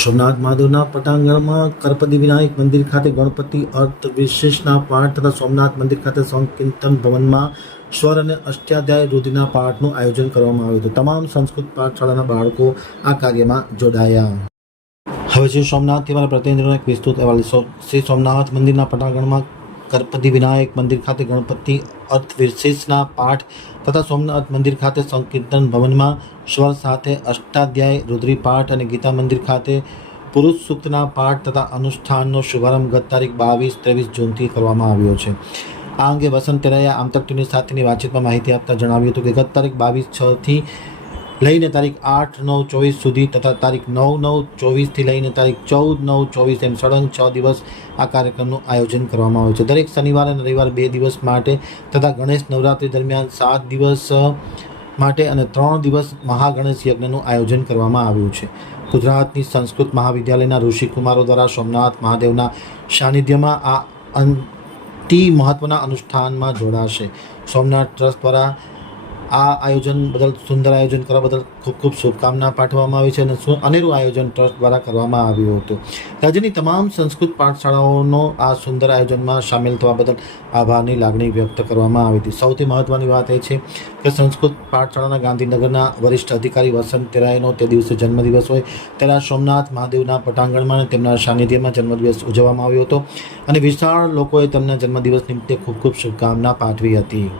સોમનાથ મહાદેવના પટાંગણમાં કરપદી વિનાયક મંદિર ખાતે ગણપતિ અર્થ વિશેષના પાઠ તથા સોમનાથ મંદિર ખાતે સંકીર્તન ભવનમાં સ્વર અને અષ્ટાધ્યાય રુધિના પાઠનું આયોજન કરવામાં આવ્યું હતું. તમામ સંસ્કૃત પાઠશાળાના બાળકો આ કાર્યમાં જોડાયા. હવે શ્રી સોમનાથથી મારા પ્રતિનિધિનો એક વિસ્તૃત અહેવાલ શ્રી સોમનાથ મંદિરના પટાંગણમાં કરપતિ વિનાયક મંદિર ખાતે ગણપતિ અર્થ વિશેષના પાઠ તથા સોમનાથ મંદિર ખાતે સંકીર્તન ભવનમાં સ્વર સાથે અષ્ટાધ્યાય, રુદ્રી પાઠ અને ગીતા મંદિર ખાતે પુરુષ સૂક્તના પાઠ તથા અનુષ્ઠાનનો શુભારંભ ગત તારીખ બાવીસ, ત્રેવીસ જૂનથી કરવામાં આવ્યો છે. આ અંગે વસંત તેરાએ આમતક સાથેની વાતચીતમાં માહિતી આપતા જણાવ્યું હતું કે ગત તારીખ બાવીસ છથી લઈને તારીખ આઠ નવ ચોવીસ સુધી તથા તારીખ નવ નવ ચોવીસથી લઈને તારીખ ચૌદ નવ ચોવીસ એમ સળંગ છ દિવસ આ કાર્યક્રમનું આયોજન કરવામાં આવે છે. દરેક શનિવાર અને રવિવાર બે દિવસ માટે તથા ગણેશ નવરાત્રિ દરમિયાન સાત દિવસ માટે અને ત્રણ દિવસ મહાગણેશ યજ્ઞનું આયોજન કરવામાં આવ્યું છે. ગુજરાતની સંસ્કૃત મહાવિદ્યાલયના ઋષિકુમારો દ્વારા સોમનાથ મહાદેવના સાનિધ્યમાં આ અતિ મહત્ત્વના અનુષ્ઠાનમાં જોડાશે. સોમનાથ ટ્રસ્ટ દ્વારા આ આયોજન બદલ, સુંદર આયોજન કરવા બદલ ખૂબ ખૂબ શુભકામના પાઠવવામાં આવી છે અને અનેરું આયોજન ટ્રસ્ટ દ્વારા કરવામાં આવ્યું હતું. રાજ્યની તમામ સંસ્કૃત પાઠશાળાઓનો આ સુંદર આયોજનમાં સામેલ થવા બદલ આભારની લાગણી વ્યક્ત કરવામાં આવી હતી. સૌથી મહત્ત્વની વાત એ છે કે સંસ્કૃત પાઠશાળાના ગાંધીનગરના વરિષ્ઠ અધિકારી વસંત તેરાયનો તે દિવસે જન્મદિવસ હોય ત્યારે સોમનાથ મહાદેવના પટાંગણમાં તેમના સાનિધ્યમાં જન્મદિવસ ઉજવવામાં આવ્યો હતો અને વિશાળ લોકોએ તેમના જન્મદિવસ નિમિત્તે ખૂબ ખૂબ શુભકામના પાઠવી હતી.